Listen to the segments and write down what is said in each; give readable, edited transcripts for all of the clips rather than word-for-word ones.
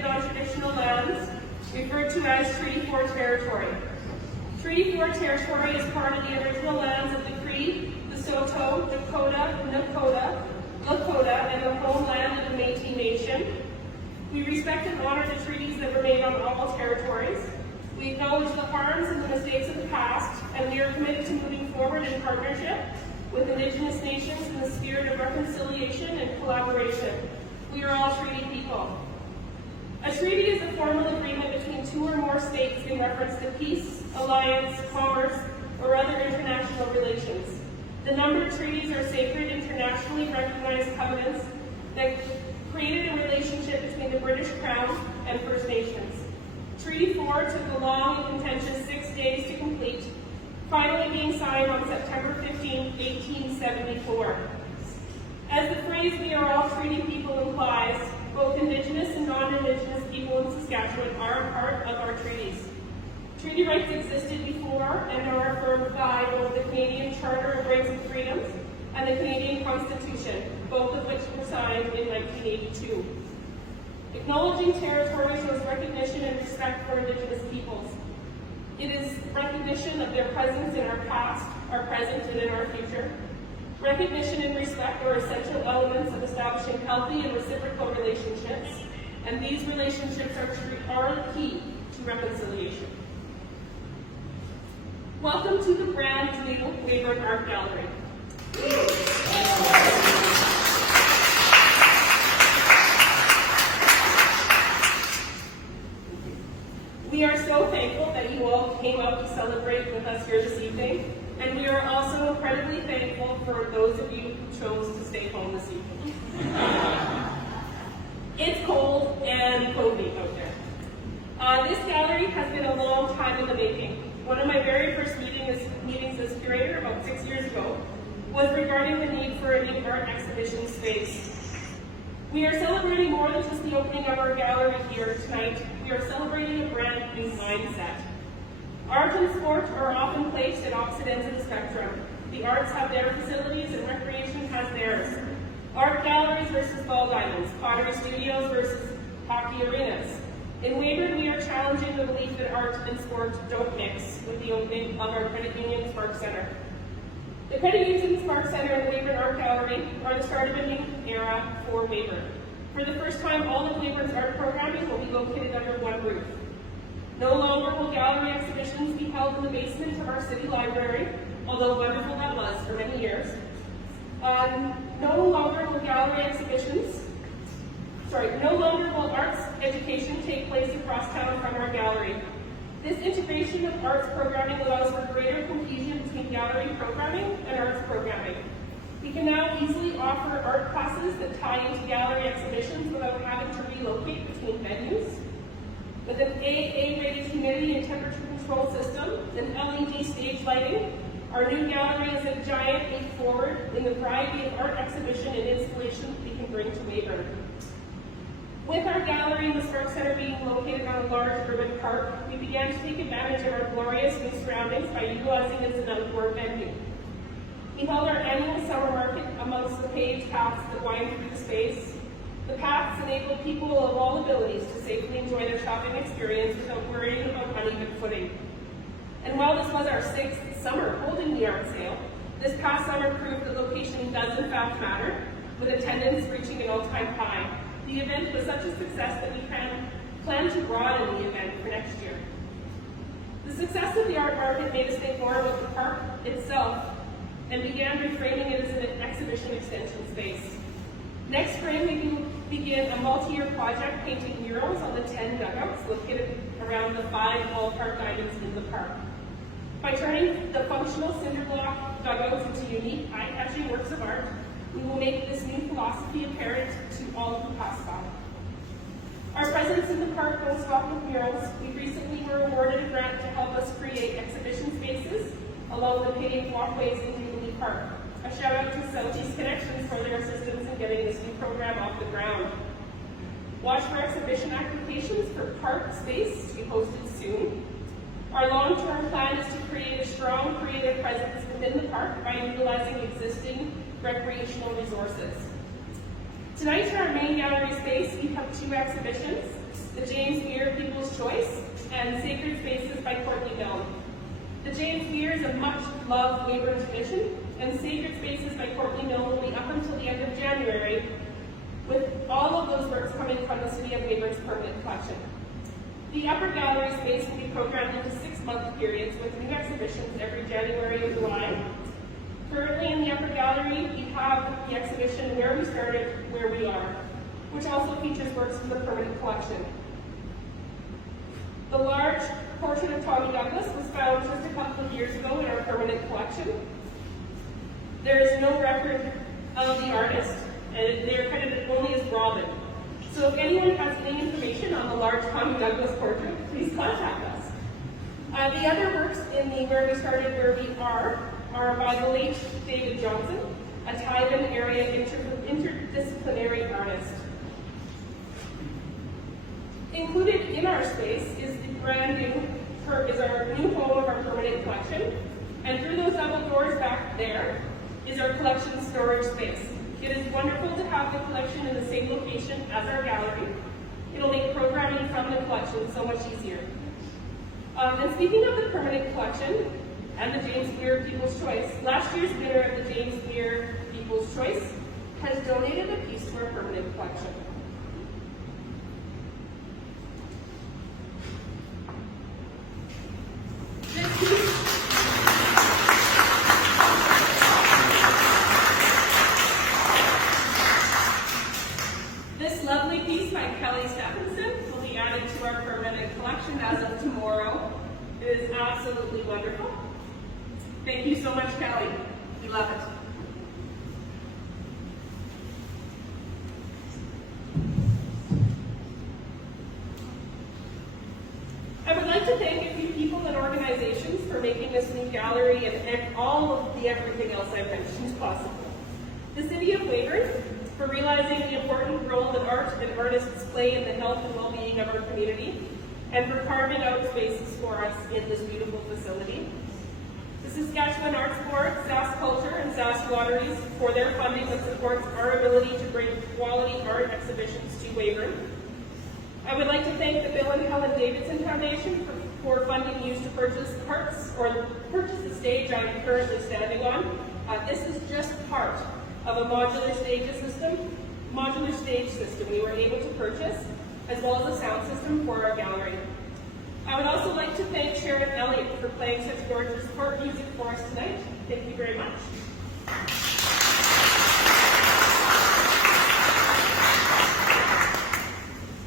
located on traditional lands, referred to as Treaty 4 territory. Treaty 4 territory is part of the original lands of the Cree, the Saulteaux, Dakota, Nakota, Lakota, and the homeland of the Métis Nation. We respect and honor the treaties that were made on all territories. We acknowledge the harms and the mistakes of the past, and we are committed to moving forward in partnership with Indigenous nations in the spirit of reconciliation and collaboration. We are all treaty people. A treaty is a formal agreement between two or more states in reference to peace, alliance, commerce, or other international relations. The numbered treaties are sacred, internationally recognized covenants that created a relationship between the British Crown and First Nations. Treaty 4 took a long and contentious 6 days to complete, finally being signed on September 15, 1874. As the phrase "we are all treaty people" implies, both Indigenous and non-Indigenous people in Saskatchewan are a part of our treaties. Treaty rights existed before and are affirmed by both the Canadian Charter of Rights and Freedoms and the Canadian Constitution, both of which were signed in 1982. Acknowledging territory shows recognition and respect for Indigenous peoples. It is recognition of their presence in our past, our present, and in our future. Recognition and respect are essential elements of establishing healthy and reciprocal relationships, and these relationships are key to reconciliation. Welcome to the brand new Weyburn Art Gallery. We are so thankful that you all came out to celebrate with us here this evening, and we are also incredibly thankful for those of you who chose to stay home this evening. It's cold and cozy out there. This gallery has been a long time in the making. One of my very first meetings as curator about 6 years ago was regarding the need for a new art exhibition space. We are celebrating more than just the opening of our gallery here tonight. We are celebrating a brand new mindset. Art and sport are often placed at opposite ends of the spectrum. The arts have their facilities and recreation has theirs. Art galleries versus ball diamonds, pottery studios versus hockey arenas. In Weyburn, we are challenging the belief that art and sport don't mix with the opening of our Credit Union Spark Center. The Credit Union Spark Center and Weyburn Art Gallery are the start of a new era for Weyburn. For the first time, all of Weyburn's art programming will be located under one roof. No longer will gallery exhibitions be held in the basement of our city library, although wonderful that was for many years. No longer will arts education take place across town from our gallery. This integration of arts programming allows for greater cohesion between gallery programming and arts programming. We can now easily offer art classes that tie into gallery exhibitions without having to relocate between venues. With an AA-rated humidity and temperature control system and LED stage lighting, our new gallery is a giant leap forward in the variety of art exhibition and installation we can bring to Weyburn. With our gallery and the Spark Center being located on a large urban park, we began to take advantage of our glorious new surroundings by utilizing it as an outdoor venue. We held our annual summer market amongst the paved paths that wind through the space. The paths enable people of all abilities to safely enjoy their shopping experience without worrying about uneven footing. And while this was our 6th summer holding the art sale, this past summer proved that location does in fact matter, with attendance reaching an all-time high. The event was such a success that we plan to broaden the event for next year. The success of the art market made us think more about the park itself and began reframing it as an exhibition extension space. Next spring, we will begin a multi-year project painting murals on the 10 dugouts located around the 5 ballpark diamonds in the park. By turning the functional cinder block dugouts into unique, eye-catching works of art, we will make this new philosophy apparent to all who pass by. Our presence in the park won't stop with murals. We recently were awarded a grant to help us create exhibition spaces along the paved walkways in Jubilee Park. A shout out to Southeast Connections for their assistance in getting this new program off the ground. Watch for exhibition applications for park space to be posted soon. Our long-term plan is to create a strong creative presence within the park by utilizing existing recreational resources. Tonight in our main gallery space, we have 2 exhibitions. the James Muir People's Choice, and Sacred Spaces by Courtney Milne. The James Muir is a much-loved Weyburn tradition, and Sacred Spaces by Courtney Milne will be up until the end of January, with all of those works coming from the City of Weyburn's permanent collection. The upper gallery space will be programmed into 6-month periods with new exhibitions every January and July. Currently in the upper gallery, we have the exhibition Where We Started, Where We Are, which also features works from the permanent collection. The large portrait of Tommy Douglas was found just a couple of years ago in our permanent collection. There is no record of the artist, and they are credited only as Robin. So if anyone has any information on the large Tommy Douglas portrait, please contact us. The other works in the Where We Started, Where We Are by the late David Johnson, a Tyven area interdisciplinary artist. Included in our space is the branding is our new home of our permanent collection, and through those double doors back there is our collection storage space. It is wonderful to have the collection in the same location as our gallery. It'll make programming from the collection so much easier. And speaking of the permanent collection and the James Muir People's Choice, last year's winner of the James Muir People's Choice has donated a piece to our permanent collection. This lovely piece by Kelly Stephenson will be added to our permanent collection as of tomorrow. It is absolutely wonderful. Thank you so much, Kelly. We love it. I would like to thank a few people and organizations for making this new gallery and all of the everything else I've mentioned possible. The City of Weyburn for realizing the important role that art and artists play in the health and well-being of our community, and for carving out spaces for us in this beautiful facility. The Saskatchewan Arts Board, Sask Culture, and Sask Lotteries for their funding that supports our ability to bring quality art exhibitions to Weyburn. I would like to thank the Bill and Helen Davidson Foundation for funding used to purchase the stage I'm currently standing on. This is just part of a modular stage system we were able to purchase, as well as a sound system for our gallery. I would also like to thank Sharon Elliott for playing such gorgeous court music for us tonight. Thank you very much.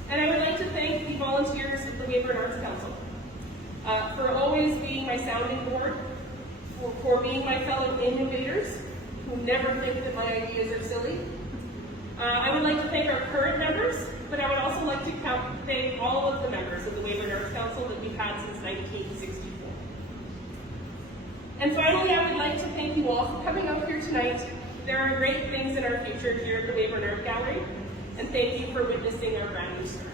And I would like to thank the volunteers of the Weyburn Arts Council for always being my sounding board, for being my fellow innovators who never think that my ideas are silly. I would like to thank our current members, but I would also like to thank all of the members of the Weyburn Arts Council that we've had since 1964. And finally, I would like to thank you all for coming out here tonight. There are great things in our future here at the Weyburn Art Gallery, and thank you for witnessing our brand new start.